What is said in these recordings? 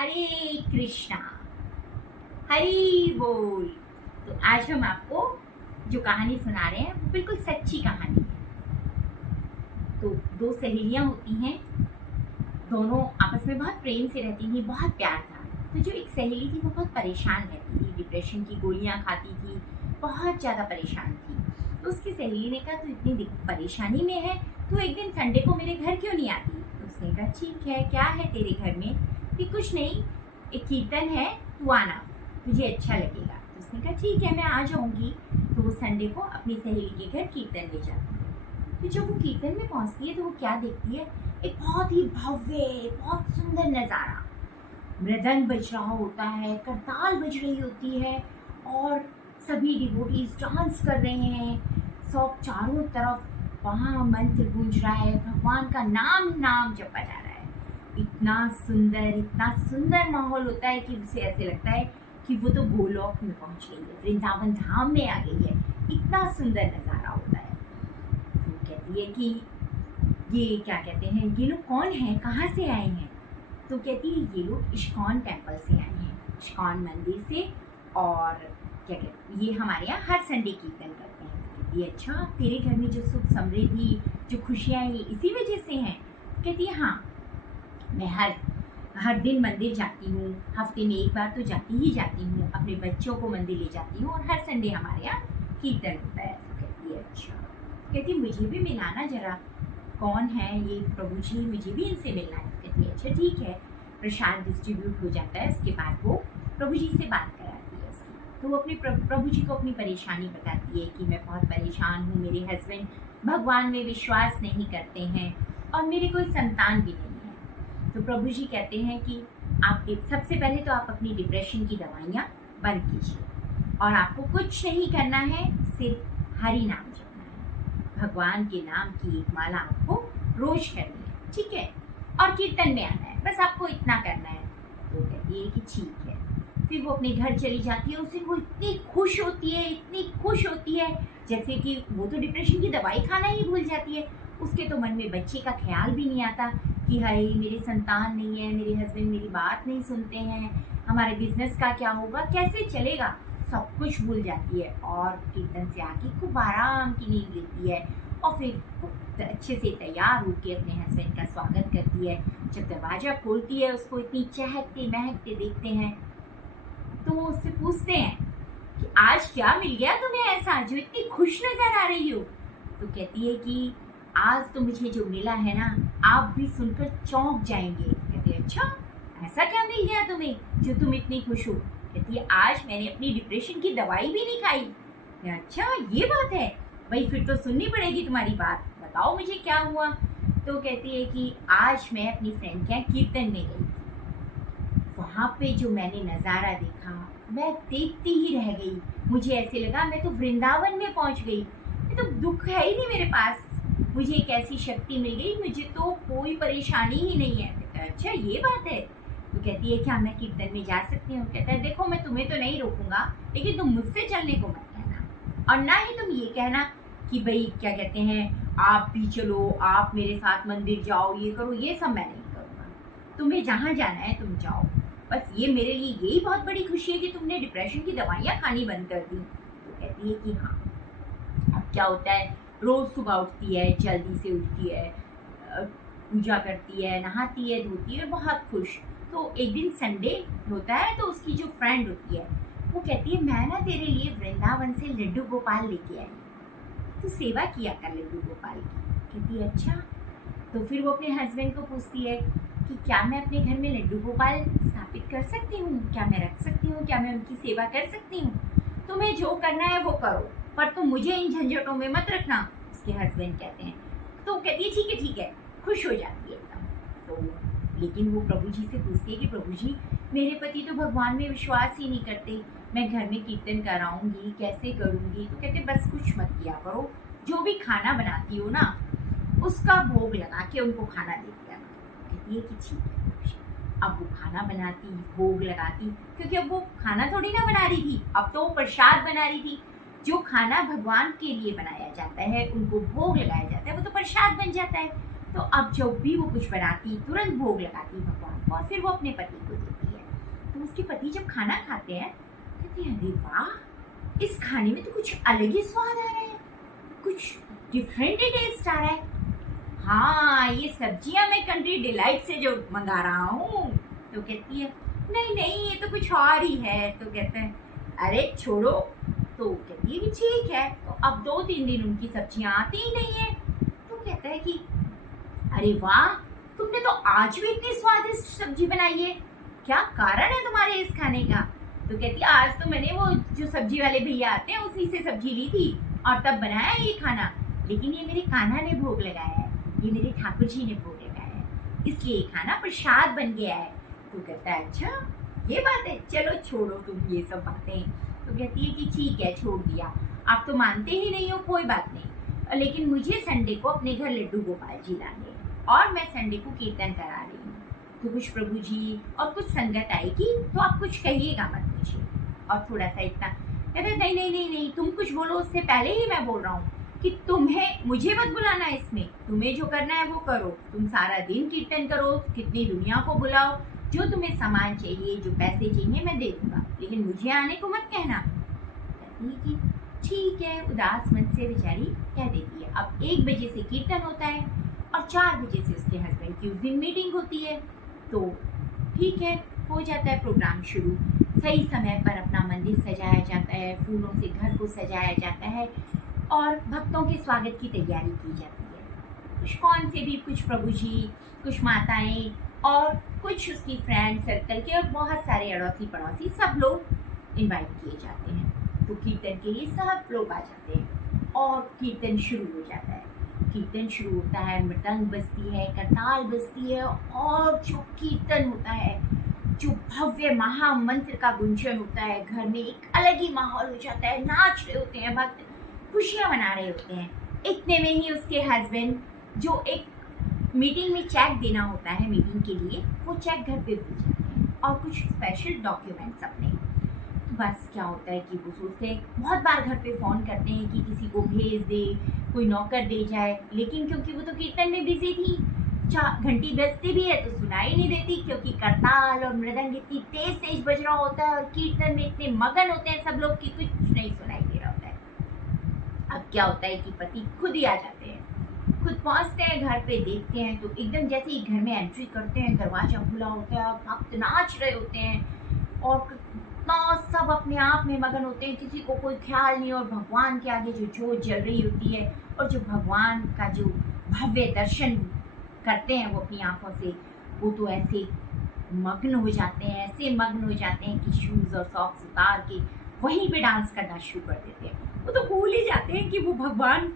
हरे कृष्णा, हरी बोल। तो आज हम आपको जो कहानी सुना रहे हैं वो बिल्कुल सच्ची कहानी है। तो दो सहेलियां होती हैं, दोनों आपस में बहुत प्रेम से रहती थी, बहुत प्यार था। तो जो एक सहेली थी वो बहुत परेशान रहती थी, डिप्रेशन की गोलियां खाती थी, बहुत ज़्यादा परेशान थी। तो उसकी सहेली ने कहा तू इतनी परेशानी में है, तो एक दिन संडे को मेरे घर क्यों नहीं आती। तो उसने कहा ठीक है, क्या है तेरे घर में। कि कुछ नहीं, एक कीर्तन है, तू आना, तुझे अच्छा लगेगा। तो उसने कहा ठीक है, मैं आ जाऊंगी। तो वो संडे को अपनी सहेली के घर कीर्तन में जाती है। तो जब वो कीर्तन में पहुंचती है तो वो क्या देखती है, एक बहुत ही भव्य, बहुत सुंदर नज़ारा। मृदंग बज रहा होता है, करताल बज रही होती है और सभी डिवोटीज डांस कर रहे हैं। सब चारों तरफ वहाँ मंत्र गूंज रहा है, भगवान का नाम नाम जपा जा रहा है। इतना सुंदर माहौल होता है कि उसे ऐसे लगता है कि वो तो गोलोक में पहुंच गई है, वृंदावन धाम में आ गई है। इतना सुंदर नज़ारा होता है। तो कहती है कि ये क्या कहते हैं, ये लोग कौन हैं, कहाँ से आए हैं। तो कहती है ये लोग इस्कॉन टेम्पल से आए हैं, इस्कॉन मंदिर से, और क्या कहते हैं ये हमारे यहाँ हर संडे कीर्तन करते हैं। तो कहती है अच्छा, तेरे घर में जो सुख समृद्धि, जो खुशियाँ हैं, ये इसी वजह से हैं। कहती है हाँ, मैं हर हर दिन मंदिर जाती हूँ, हफ्ते में एक बार तो जाती ही जाती हूँ, अपने बच्चों को मंदिर ले जाती हूँ और हर संडे हमारे यहाँ कीर्तन होता है। तो कहती है अच्छा, कहती मुझे भी मिलाना जरा, कौन है ये प्रभु जी, मुझे भी इनसे मिलना है। कहती है अच्छा ठीक है। प्रसाद डिस्ट्रीब्यूट हो जाता है, उसके बाद वो प्रभु जी से बात कराती है उसकी। तो वो अपने प्रभु जी को अपनी परेशानी बताती है कि मैं बहुत परेशान हूँ, मेरे हस्बैंड भगवान में विश्वास नहीं करते हैं और मेरे कोई संतान भी नहीं है। तो प्रभु जी कहते हैं कि आप सबसे पहले तो आप अपनी डिप्रेशन की दवाइयाँ बंद कीजिए और आपको कुछ नहीं करना है, सिर्फ हरि नाम जपना है। भगवान के नाम की एक माला आपको रोज करनी है, ठीक है, और कीर्तन में आना है, बस आपको इतना करना है। तो कहती है कि ठीक है। फिर वो अपने घर चली जाती है। उसे वो इतनी खुश होती है, इतनी खुश होती है, जैसे कि वो तो डिप्रेशन की दवाई खाना ही भूल जाती है। उसके तो मन में बच्चे का ख्याल भी नहीं आता कि हाय मेरे संतान नहीं है, मेरे हस्बैंड मेरी बात नहीं सुनते हैं, हमारे बिजनेस का क्या होगा, कैसे चलेगा, सब कुछ भूल जाती है और कीर्तन से आके खूब आराम की नींद लेती है और फिर खूब अच्छे से तैयार होकर अपने हस्बैंड का स्वागत करती है। जब दरवाज़ा खोलती है, उसको इतनी चहकते महकते देखते हैं तो वो उससे पूछते हैं कि आज क्या मिल गया तुम्हें ऐसा जो इतनी खुश नजर आ रही हो। तो कहती है कि आज तो मुझे जो मिला है ना, आप भी सुनकर चौंक जाएंगे। कहते हैं अच्छा, ऐसा क्या मिल गया तुम्हें जो तुम इतनी खुश हो। कहती है आज मैंने अपनी डिप्रेशन की दवाई भी नहीं खाई। अच्छा ये बात है, भाई फिर तो सुननी पड़ेगी तुम्हारी बात, बताओ मुझे क्या हुआ। तो कहती है कि आज मैं अपनी फ्रेंड के यहाँ कीर्तन में गई, वहाँ पे जो मैंने नज़ारा देखा मैं देखती ही रह गई। मुझे ऐसे लगा मैं तो वृंदावन में पहुँच गई, ये तो दुख है ही नहीं मेरे पास, मुझे एक ऐसी शक्ति मिल गई, मुझे तो कोई परेशानी ही नहीं है। कहता है अच्छा ये बात है। तो कहती है क्या मैं कीर्तन में जा सकती हूँ। कहता है देखो मैं तुम्हें तो नहीं रोकूंगा, लेकिन तुम मुझसे चलने को मत कहना और ना ही तुम ये कहना कि भाई क्या कहते हैं आप भी चलो, आप मेरे साथ मंदिर जाओ, ये करो, ये सब मैं नहीं करूँगा। तुम्हें जहाँ जाना है तुम जाओ, बस ये मेरे लिए यही बहुत बड़ी खुशी है कि तुमने डिप्रेशन की दवाइयाँ खानी बंद कर दी। तो कहती है कि हाँ। अब क्या होता है, रोज़ सुबह उठती है, जल्दी से उठती है, पूजा करती है, नहाती है, धोती है, बहुत खुश। तो एक दिन संडे होता है तो उसकी जो फ्रेंड होती है वो कहती है मैं ना तेरे लिए वृंदावन से लड्डू गोपाल लेके आई, तो सेवा किया कर लड्डू गोपाल की। कहती है अच्छा। तो फिर वो अपने हस्बैंड को पूछती है कि क्या मैं अपने घर में लड्डू गोपाल स्थापित कर सकती हूँ, क्या मैं रख सकती हूँ, क्या मैं उनकी सेवा कर सकती हूँ। तुम्हें जो करना है वो करो, पर तुम मुझे इन झंझटों में मत रखना, उसके हस्बैंड कहते हैं। तो कहती है ठीक है, खुश हो जाती है एकदम। तो लेकिन वो प्रभु जी से पूछती है कि प्रभु जी मेरे पति तो भगवान में विश्वास ही नहीं करते, मैं घर में कीर्तन कराऊंगी, कैसे करूंगी। तो कहते बस कुछ मत किया करो, जो भी खाना बनाती हो ना उसका भोग लगा के उनको खाना दे दिया करो। कहती है कि ठीक है। अब वो खाना बनाती, भोग लगाती, क्योंकि अब वो खाना थोड़ी ना बना रही थी, अब तो वो प्रसाद बना रही थी। जो खाना भगवान के लिए बनाया जाता है, उनको भोग लगाया जाता है, वो तो प्रसाद बन जाता है। तो अब जब भी वो कुछ बनाती तुरंत भोग लगाती भगवान को और फिर वो अपने पति को देती है। उसके पति जब खाना खाते हैं कहते हैं अरे वाह, इस खाने में तो कुछ अलग ही स्वाद आ रहा है, कुछ डिफरेंट ही टेस्ट आ रहा है। हाँ, ये सब्जियां मैं कंट्री डिलाइट से जो मंगा रहा हूँ। तो कहती है नहीं नहीं, ये तो कुछ और ही है। तो कहते हैं अरे छोड़ो। तो कहती है कि ठीक है। तो अब 2-3 दिन उनकी सब्जियां आती ही नहीं है। तो कहता है कि अरे वाह, तुमने तो आज भी इतनी स्वादिष्ट सब्जी बनाई है, क्या कारण है तुम्हारे इस खाने का? तो कहती है आज तो मैंने वो जो सब्जी वाले भैया आते हैं उसी से सब्जी ली थी और तब बनाया ये खाना, लेकिन ये मेरे कान्हा ने भोग लगाया है, ये मेरे ठाकुर जी ने भोग लगाया है, इसलिए ये खाना प्रसाद बन गया है। तो कहता है अच्छा ये बात है, चलो छोड़ो तुम ये सब बातें। तो कहती है कि ठीक है, छोड़ दिया, आप तो मानते ही नहीं हो, कोई बात नहीं, लेकिन मुझे संडे को अपने घर लड्डू गोपाल जी लाने हैं और मैं संडे को कीर्तन करा रही हूँ। तो कुछ प्रभु जी और कुछ संगत आएगी तो आप कुछ कहिएगा मत मुझे। और थोड़ा सा इतना कहते नहीं नहीं नहीं नहीं, तुम कुछ बोलो उससे पहले ही मैं बोल रहा हूँ कि तुम्हें मुझे मत बुलाना इसमें, तुम्हें जो करना है वो करो, तुम सारा दिन कीर्तन करो, कितनी दुनिया को बुलाओ, जो तुम्हें सामान चाहिए, जो पैसे चाहिए मैं दे दूंगा, लेकिन मुझे आने को मत कहना। कहती है ठीक है, उदास मन से बेचारी कह देती है। अब 1 बजे से कीर्तन होता है और 4 बजे से उसके हस्बैंड की उस दिन मीटिंग होती है। तो ठीक है, हो जाता है प्रोग्राम शुरू। सही समय पर अपना मंदिर सजाया जाता है, फूलों से घर को सजाया जाता है और भक्तों के स्वागत की तैयारी की जाती है। कुछ कौन से भी, कुछ प्रभु जी, कुछ माताएं और कुछ उसकी फ्रेंड सर्कल के और बहुत सारे अड़ोसी पड़ोसी, सब लोग इनवाइट किए जाते हैं। तो कीर्तन के लिए सब लोग आ जाते हैं और कीर्तन शुरू हो जाता है। कीर्तन शुरू होता है, मृदंग बजती है, करताल बजती है और जो कीर्तन होता है, जो भव्य महामंत्र का गुंजन होता है, घर में एक अलग ही माहौल हो जाता है, नाच रहे होते हैं भक्त, खुशियां मना रहे होते हैं। इतने में ही उसके हस्बैंड, जो एक मीटिंग में चेक देना होता है मीटिंग के लिए, वो चेक घर पे भूल जाते हैं और कुछ स्पेशल डॉक्यूमेंट्स अपने। तो बस क्या होता है कि वो सोचते हैं, बहुत बार घर पे फ़ोन करते हैं कि किसी को भेज दे, कोई नौकर दे जाए, लेकिन क्योंकि वो तो कीर्तन में बिजी थी, घंटी बजती भी है तो सुनाई नहीं देती, क्योंकि करताल और मृदंग इतनी तेज तेज बज रहा होता है और कीर्तन में इतने मगन होते हैं सब लोग कि कुछ नहीं सुनाई दे रहा होता है। अब क्या होता है कि पति खुद ही आ जाते हैं, खुद पहुंचते हैं घर पे, देखते हैं तो एकदम जैसे ही घर में एंट्री करते हैं, दरवाजा खुला होता है, भक्त नाच रहे होते हैं और कितना सब अपने आप में मगन होते हैं, किसी को कोई ख्याल नहीं, और भगवान के आगे जो जोत जल रही होती है और जो भगवान का जो भव्य दर्शन करते हैं वो अपनी आंखों से, वो तो ऐसे मग्न हो जाते हैं, ऐसे मग्न हो जाते हैं कि शूज़ और सॉक्स उतार के वहीं पे डांस करना शुरू कर देते हैं। वो तो भूल ही जाते हैं कि वो भगवान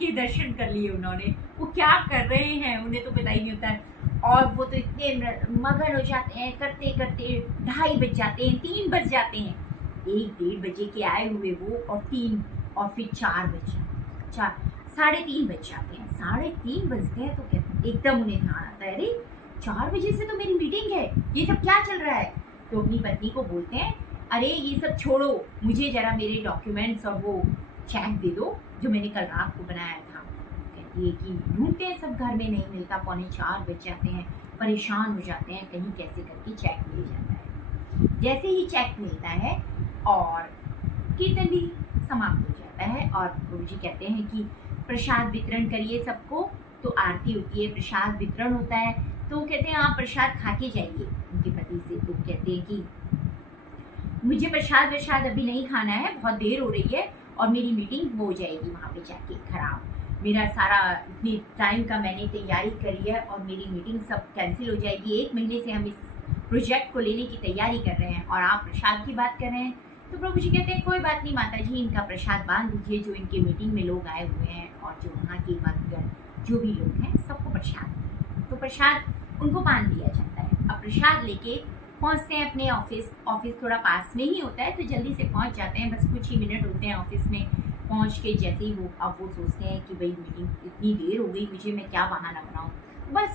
के दर्शन कर लिए उन्होंने, वो क्या कर रहे हैं उन्हें तो पता ही नहीं होता है। और वो तो इतने मगन हो जाते हैं, करते करते 2:30 बज जाते हैं, 3 बज जाते हैं, 1-1:30 बजे के आए हुए वो, और 3 और फिर 4 बज जाते, 3:30 बज जाते हैं। 3:30 बजते हैं तो एकदम उन्हें ध्यान आता है, अरे 4 बजे से तो मेरी मीटिंग है, ये सब क्या चल रहा है? तो अपनी पत्नी को बोलते हैं, अरे ये सब छोड़ो, मुझे जरा मेरे डॉक्यूमेंट्स और वो चेक दे दो जो मैंने कल रात को बनाया था। कहती है कि ढूंढते हैं सब, घर में नहीं मिलता, 3:45 बज जाते हैं, परेशान हो जाते हैं, कहीं कैसे करके चेक मिल जाता है। जैसे ही चेक मिलता है और कीर्तन भी समाप्त हो जाता है और प्रभु जी कहते हैं कि प्रसाद वितरण करिए सबको। तो आरती होती है, प्रसाद वितरण होता है, तो कहते हैं आप प्रसाद खा के जाइए उनके पति से। तो कहते हैं कि मुझे प्रसाद अभी नहीं खाना है, बहुत देर हो रही है और मेरी मीटिंग हो जाएगी वहाँ पे जाके खराब, मेरा सारा इतनी टाइम का मैंने तैयारी करी है और मेरी मीटिंग सब कैंसिल हो जाएगी। 1 महीने से हम इस प्रोजेक्ट को लेने की तैयारी कर रहे हैं और आप प्रसाद की बात कर रहे हैं। तो प्रभु जी कहते हैं कोई बात नहीं माता जी, इनका प्रसाद बांध दीजिए, जो इनके मीटिंग में लोग आए हुए हैं और जो वहाँ के भक्तगण जो भी लोग हैं सबको प्रसाद। तो प्रसाद उनको बांध दिया जाता है। अब प्रसाद लेके पहुँचते हैं अपने ऑफिस थोड़ा पास में ही होता है तो जल्दी से पहुँच जाते हैं, बस कुछ ही मिनट होते हैं ऑफिस में पहुँच के। जैसे ही वो सोचते हैं कि भाई मीटिंग इतनी देर हो गई, मुझे मैं क्या बहाना बनाऊँ, बस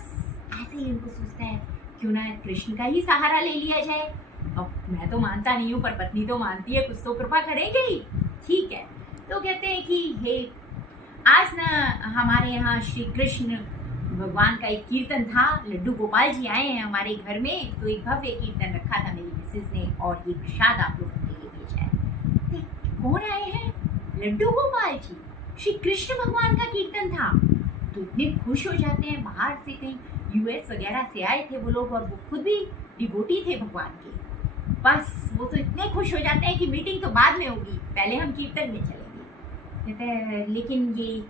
ऐसे ही उनको सोचते हैं क्यों ना कृष्ण का ही सहारा ले लिया जाए। अब मैं तो मानता नहीं हूँ पर पत्नी तो मानती है, कुछ तो कृपा करेंगे ही, ठीक है। तो कहते हैं कि हे आज ना हमारे यहाँ श्री कृष्ण भगवान का एक कीर्तन था, लड्डू गोपाल जी आए हैं हमारे घर में, तो एक भव्य कीर्तन रखा था मेरी मिसेज ने और ये प्रसाद आप लोगों के लिए भेजा है। कौन आए हैं? लड्डू गोपाल जी। श्री कृष्ण भगवान का कीर्तन था। तो इतने खुश हो जाते हैं, बाहर से कहीं यूएस वगैरह से आए थे वो लोग और वो खुद भी डिवोटी थे भगवान के। बस वो तो इतने खुश हो जाते हैं कि मीटिंग तो बाद में होगी, पहले हम कीर्तन में चलेंगे। कहते हैं लेकिन ये